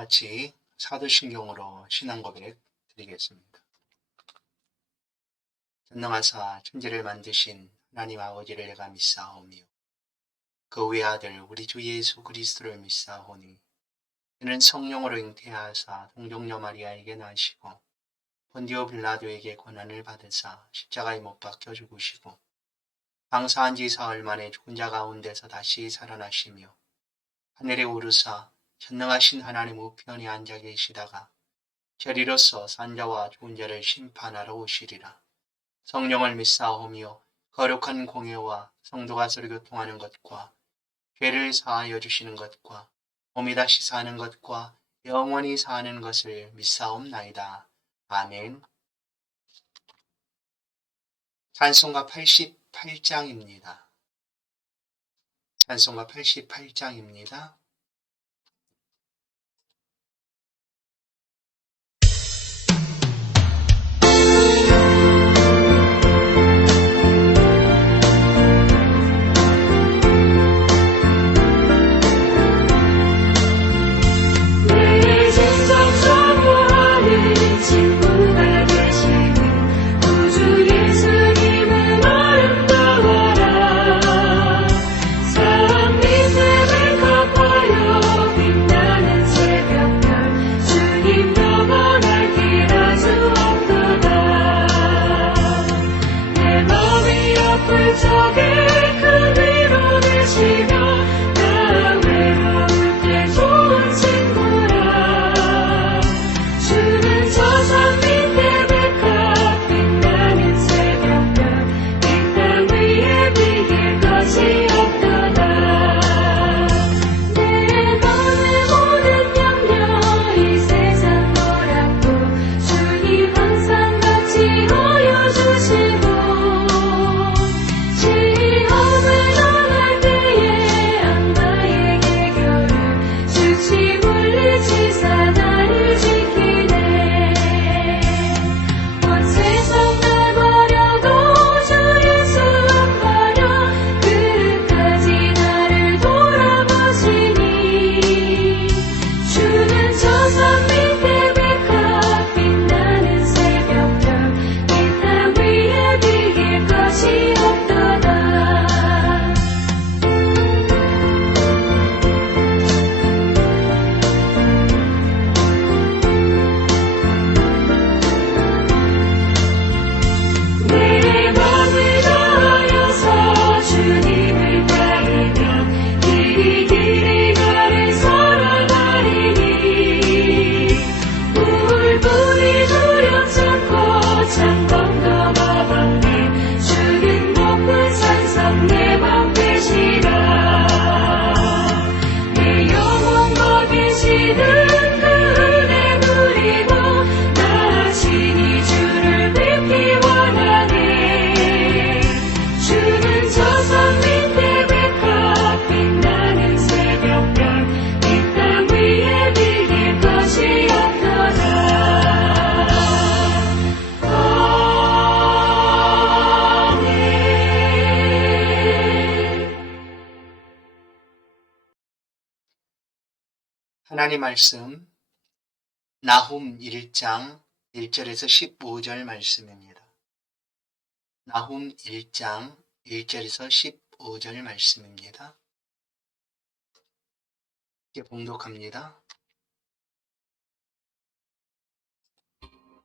같이 사도신경으로 신앙 고백 드리겠습니다. 전능하사 천지를 만드신 하나님 아버지를 내가 믿사오며 그 외아들 우리 주 예수 그리스도를 믿사오니 그는 성령으로 잉태하사 동정녀 마리아에게 나시고 본디오 빌라도에게 고난을 받으사 십자가에 못 박혀 죽으시고 장사한 지 사흘 만에 죽은 자 가운데서 다시 살아나시며 하늘에 오르사 전능하신 하나님 우편에 앉아 계시다가 저리로서 산자와 죽은 자를 심판하러 오시리라. 성령을 믿사오며 거룩한 공예와 성도가 서로 교통하는 것과 죄를 사하여 주시는 것과 몸이 다시 사는 것과 영원히 사는 것을 믿사옵나이다. 아멘. 찬송가 88장입니다. 찬송가 88장입니다. 하나님 말씀 나훔 1장 1절에서 15절 말씀입니다. 나훔 1장 1절에서 15절 말씀입니다. 이제 봉독합니다.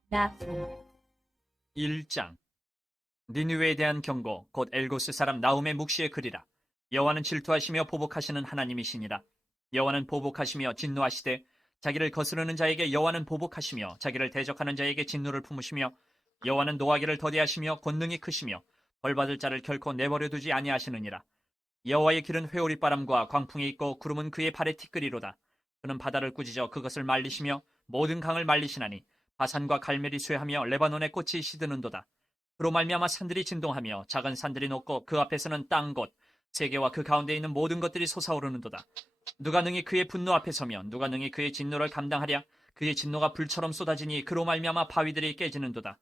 나훔 1장 니느웨에 대한 경고 곧 엘고스 사람 나훔의 묵시의 글이라. 여호와는 질투하시며 보복하시는 하나님이시니라. 여호와는 보복하시며 진노하시되 자기를 거스르는 자에게 여호와는 보복하시며 자기를 대적하는 자에게 진노를 품으시며 여호와는 노하기를 더디하시며 권능이 크시며 벌받을 자를 결코 내버려 두지 아니하시느니라. 여호와의 길은 회오리 바람과 광풍이 있고 구름은 그의 발에 티끌이로다. 그는 바다를 꾸짖어 그것을 말리시며 모든 강을 말리시나니 바산과 갈멜이 쇠하며 레바논의 꽃이 시드는도다. 그로 말미암아 산들이 진동하며 작은 산들이 녹고 그 앞에서는 땅 곧 세계와 그 가운데 있는 모든 것들이 솟아오르는도다. 누가 능히 그의 분노 앞에 서면 누가 능히 그의 진노를 감당하랴. 그의 진노가 불처럼 쏟아지니 그로 말미암아 바위들이 깨지는도다.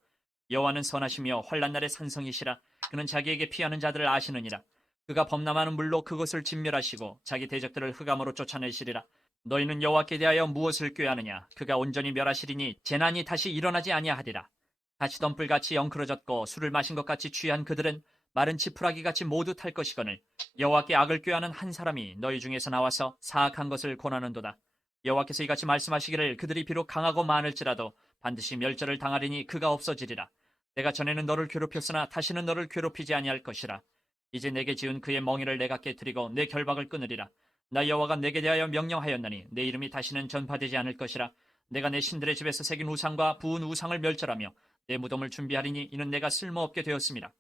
여호와는 선하시며 환난 날의 산성이시라. 그는 자기에게 피하는 자들을 아시느니라. 그가 범람하는 물로 그것을 진멸하시고 자기 대적들을 흑암으로 쫓아내시리라. 너희는 여호와께 대하여 무엇을 꾀하느냐? 그가 온전히 멸하시리니 재난이 다시 일어나지 아니하리라. 가시덤불같이 엉클어졌고 술을 마신 것 같이 취한 그들은 마른 지푸라기같이 모두 탈 것이거늘 여호와께 악을 꾀하는 한 사람이 너희 중에서 나와서 사악한 것을 권하는도다. 여호와께서 이같이 말씀하시기를 그들이 비록 강하고 많을지라도 반드시 멸절을 당하리니 그가 없어지리라. 내가 전에는 너를 괴롭혔으나 다시는 너를 괴롭히지 아니할 것이라. 이제 내게 지은 그의 멍에를 내가 깨뜨리고 내 결박을 끊으리라. 나 여호와가 내게 대하여 명령하였나니 내 이름이 다시는 전파되지 않을 것이라. 내가 내 신들의 집에서 새긴 우상과 부은 우상을 멸절하며 내 무덤을 준비하리니 이는 내가 쓸모없게 되었습니다.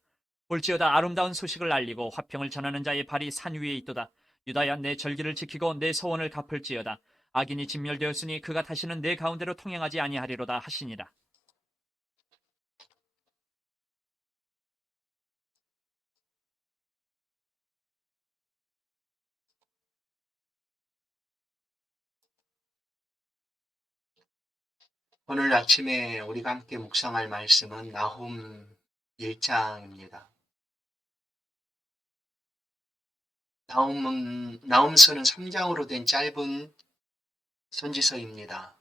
볼지어다 아름다운 소식을 알리고 화평을 전하는 자의 발이 산 위에 있도다. 유다야 내 절기를 지키고 내 서원을 갚을지어다. 악인이 진멸되었으니 그가 다시는 내 가운데로 통행하지 아니하리로다 하시니라. 오늘 아침에 우리가 함께 묵상할 말씀은 나훔 1장입니다. 나훔서는 3장으로 된 짧은 선지서입니다.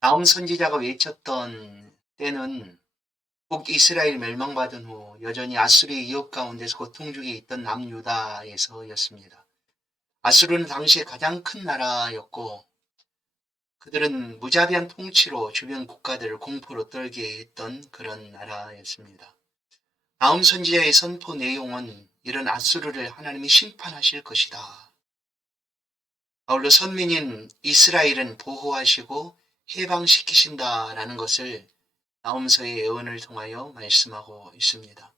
나훔 선지자가 외쳤던 때는 북이스라엘 멸망받은 후 여전히 아수르의 위협 가운데서 고통 중에 있던 남유다에서였습니다. 아수르는 당시에 가장 큰 나라였고 그들은 무자비한 통치로 주변 국가들을 공포로 떨게 했던 그런 나라였습니다. 나훔 선지자의 선포 내용은 이런 아수르를 하나님이 심판하실 것이다. 아울러 선민인 이스라엘은 보호하시고 해방시키신다라는 것을 나훔서의 예언을 통하여 말씀하고 있습니다.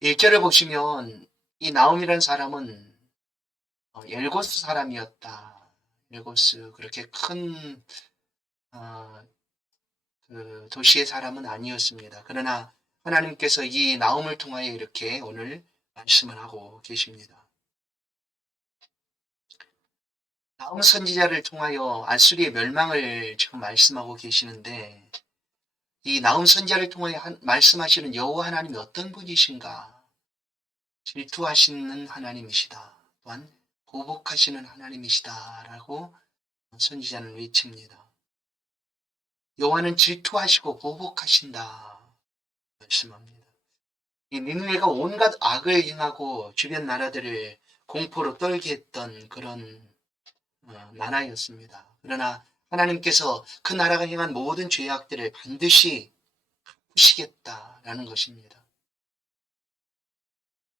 1절을 보시면 이 나훔이라는 사람은 엘고스 사람이었다. 엘고스 그렇게 큰 그 도시의 사람은 아니었습니다. 그러나 하나님께서 이 나훔을 통하여 이렇게 오늘 말씀을 하고 계십니다. 나훔 선지자를 통하여 아수리의 멸망을 지금 말씀하고 계시는데 이 나훔 선지자를 통하여 말씀하시는 여호와 하나님이 어떤 분이신가? 질투하시는 하나님이시다. 또한 보복하시는 하나님이시다라고 선지자는 외칩니다. 여호와는 질투하시고 보복하신다 말씀합니다. 이 니느웨가 온갖 악을 행하고 주변 나라들을 공포로 떨게 했던 그런 나라였습니다. 그러나 하나님께서 그 나라가 행한 모든 죄악들을 반드시 갚으시겠다라는 것입니다.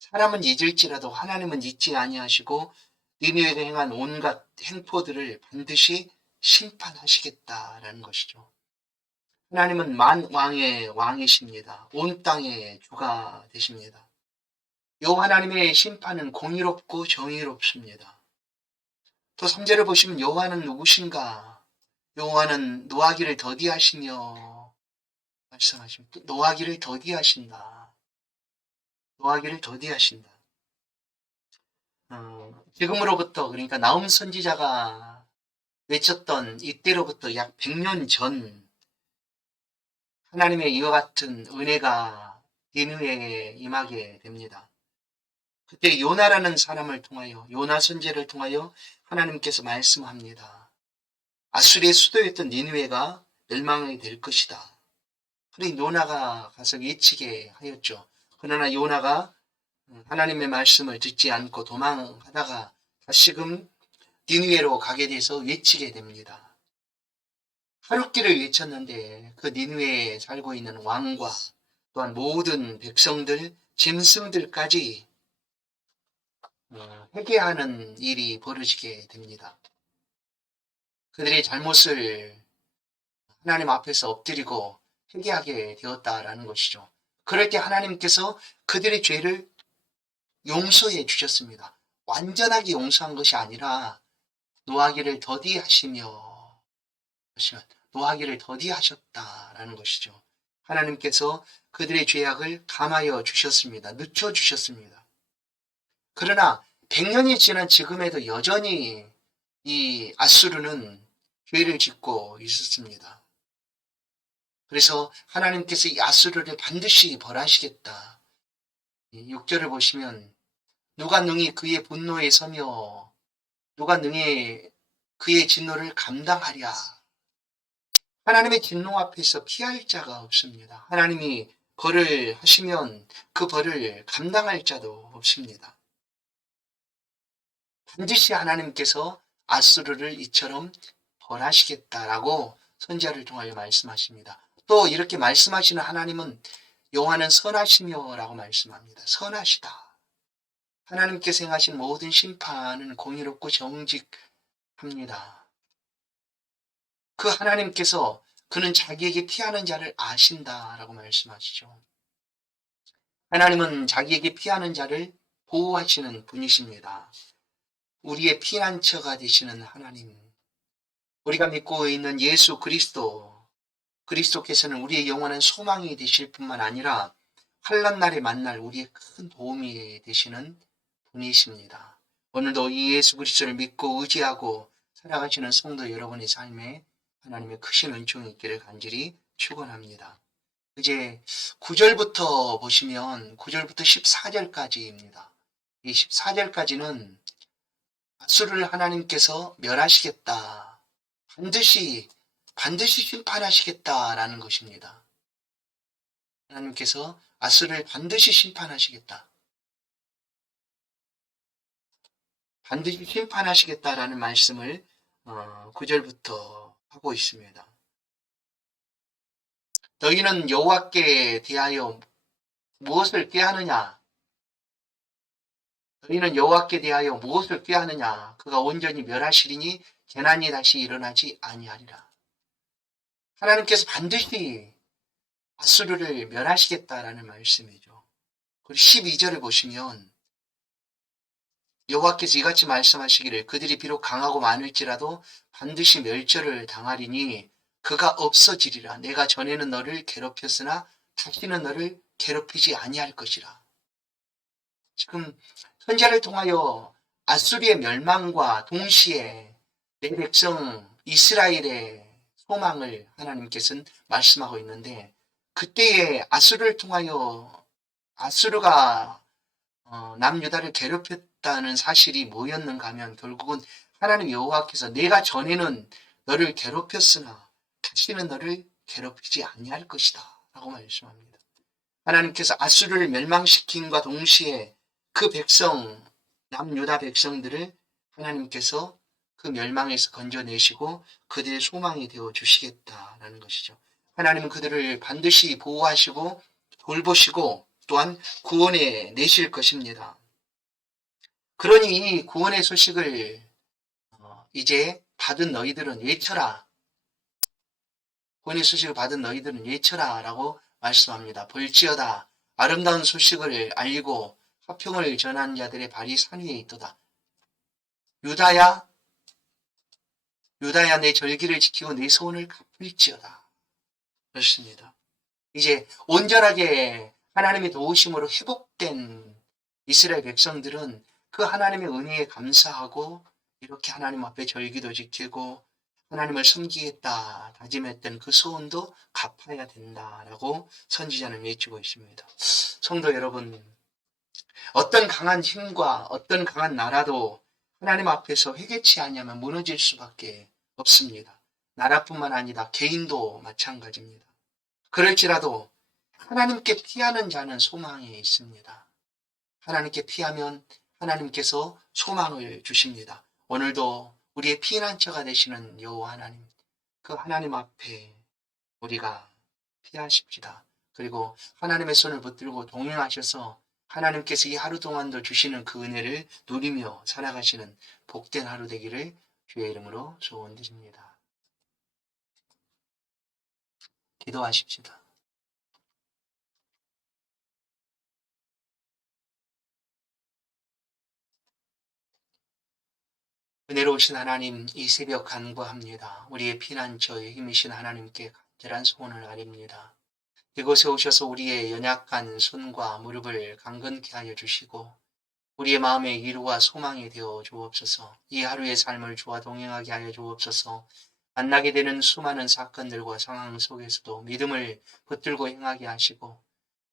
사람은 잊을지라도 하나님은 잊지 아니하시고 니느웨가 행한 온갖 행포들을 반드시 심판하시겠다라는 것이죠. 하나님은 만왕의 왕이십니다. 온 땅의 주가 되십니다. 여호와 하나님의 심판은 공의롭고 정의롭습니다. 또 3절을 보시면 여호와는 누구신가? 여호와는 노하기를 더디하시며 말씀하십니다. 노하기를 더디하신다. 노하기를 더디하신다. 지금으로부터 그러니까 나훔 선지자가 외쳤던 이때로부터 약 100년 전 하나님의 이와 같은 은혜가 니느웨에 임하게 됩니다. 그때 요나라는 사람을 통하여 요나 선지자를 통하여 하나님께서 말씀합니다. 아수리의 수도였던 니느웨가 멸망이 될 것이다. 그러니 요나가 가서 외치게 하였죠. 그러나 요나가 하나님의 말씀을 듣지 않고 도망하다가 다시금 니느웨로 가게 돼서 외치게 됩니다. 하룻길을 외쳤는데 그 니느웨에 살고 있는 왕과 또한 모든 백성들, 짐승들까지 회개하는 일이 벌어지게 됩니다. 그들의 잘못을 하나님 앞에서 엎드리고 회개하게 되었다라는 것이죠. 그럴 때 하나님께서 그들의 죄를 용서해 주셨습니다. 완전하게 용서한 것이 아니라 노하기를 더디하시며 노하기를 더디하셨다라는 것이죠. 하나님께서 그들의 죄악을 감하여 주셨습니다. 늦춰주셨습니다. 그러나 100년이 지난 지금에도 여전히 이 아수르는 죄를 짓고 있었습니다. 그래서 하나님께서 이 아수르를 반드시 벌하시겠다. 6절을 보시면 누가 능히 그의 분노에 서며 누가 능히 그의 진노를 감당하랴. 하나님의 진노 앞에서 피할 자가 없습니다. 하나님이 벌을 하시면 그 벌을 감당할 자도 없습니다. 반드시 하나님께서 아수르를 이처럼 벌하시겠다라고 선지자를 통하여 말씀하십니다. 또 이렇게 말씀하시는 하나님은 여호와는 선하시며 라고 말씀합니다. 선하시다. 하나님께서 행하신 모든 심판은 공의롭고 정직합니다. 그 하나님께서 그는 자기에게 피하는 자를 아신다라고 말씀하시죠. 하나님은 자기에게 피하는 자를 보호하시는 분이십니다. 우리의 피난처가 되시는 하나님, 우리가 믿고 있는 예수 그리스도께서는 우리의 영원한 소망이 되실 뿐만 아니라 환난 날에 만날 우리의 큰 도움이 되시는 분이십니다. 오늘도 이 예수 그리스도를 믿고 의지하고 살아가시는 성도 여러분의 삶에 하나님의 크신 은총이 있기를 간절히 축원합니다. 이제 9절부터 보시면 9절부터 14절까지입니다. 이 14절까지는 아수르를 하나님께서 멸하시겠다. 반드시 심판하시겠다라는 것입니다. 하나님께서 아수르를 반드시 심판하시겠다. 반드시 심판하시겠다라는 말씀을 9절부터 하고 있습니다. 너희는 여호와께 대하여 무엇을 꾀하느냐? 너희는 여호와께 대하여 무엇을 꾀하느냐? 그가 온전히 멸하시리니 재난이 다시 일어나지 아니하리라. 하나님께서 반드시 아수르를 멸하시겠다라는 말씀이죠. 그리고 12절을 보시면 여호와께서 이같이 말씀하시기를 그들이 비록 강하고 많을지라도 반드시 멸절을 당하리니 그가 없어지리라. 내가 전에는 너를 괴롭혔으나 다시는 너를 괴롭히지 아니할 것이라. 지금 선지자를 통하여 아수리의 멸망과 동시에 내 백성 이스라엘의 소망을 하나님께서는 말씀하고 있는데 그때에 아수르를 통하여 아수르가 남유다를 괴롭혔다는 사실이 뭐였는가 하면 결국은 하나님 여호와께서 내가 전에는 너를 괴롭혔으나 다시는 너를 괴롭히지 아니할 것이다 라고 말씀합니다. 하나님께서 아수르를 멸망시킴과 동시에 그 백성 남유다 백성들을 하나님께서 그 멸망에서 건져내시고 그들의 소망이 되어 주시겠다라는 것이죠. 하나님은 그들을 반드시 보호하시고 돌보시고 또한 구원해 내실 것입니다. 그러니 이 구원의 소식을 이제 받은 너희들은 외쳐라. 구원의 소식을 받은 너희들은 외쳐라 라고 말씀합니다. 볼지어다 아름다운 소식을 알리고 화평을 전하는 자들의 발이 산 위에 있도다. 유다야 내 절기를 지키고 내 소원을 갚을지어다. 그렇습니다. 이제 온전하게 하나님의 도우심으로 회복된 이스라엘 백성들은 그 하나님의 은혜에 감사하고 이렇게 하나님 앞에 절기도 지키고 하나님을 섬기겠다 다짐했던 그 소원도 갚아야 된다라고 선지자는 외치고 있습니다. 성도 여러분, 어떤 강한 힘과 어떤 강한 나라도 하나님 앞에서 회개치 않으면 무너질 수밖에 없습니다. 나라뿐만 아니라 개인도 마찬가지입니다. 그럴지라도 하나님께 피하는 자는 소망이 있습니다. 하나님께 피하면 하나님께서 소망을 주십니다. 오늘도 우리의 피난처가 되시는 여호와 하나님, 그 하나님 앞에 우리가 피하십시다. 그리고 하나님의 손을 붙들고 동행하셔서 하나님께서 이 하루 동안도 주시는 그 은혜를 누리며 살아가시는 복된 하루 되기를 주의 이름으로 소원드립니다. 기도하십시다. 은혜로우신 하나님, 이 새벽 간구합니다. 우리의 피난처에 힘이신 하나님께 간절한 소원을 아립니다. 이곳에 오셔서 우리의 연약한 손과 무릎을 강건케 하여 주시고 우리의 마음의 위로와 소망이 되어 주옵소서. 이 하루의 삶을 주와 동행하게 하여 주옵소서. 만나게 되는 수많은 사건들과 상황 속에서도 믿음을 붙들고 행하게 하시고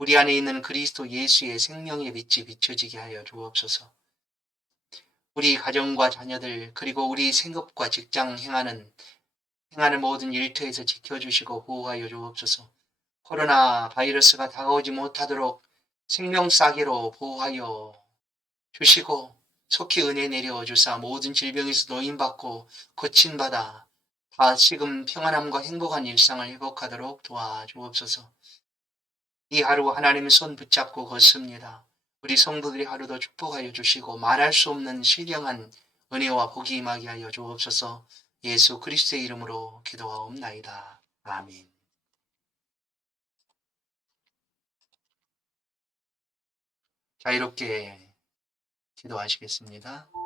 우리 안에 있는 그리스도 예수의 생명의 빛이 비춰지게 하여 주옵소서. 우리 가정과 자녀들 그리고 우리 생업과 직장 행하는 모든 일터에서 지켜주시고 보호하여 주옵소서. 코로나 바이러스가 다가오지 못하도록 생명 싸개로 보호하여 주시고 속히 은혜 내려 주사 모든 질병에서 노인받고 고침받아 다시금 평안함과 행복한 일상을 회복하도록 도와주옵소서. 이 하루 하나님의 손 붙잡고 걷습니다. 우리 성도들의 하루도 축복하여 주시고 말할 수 없는 신령한 은혜와 복이 임하게 하여 주옵소서. 예수 그리스도의 이름으로 기도하옵나이다. 아멘. 자유롭게 기도하시겠습니다.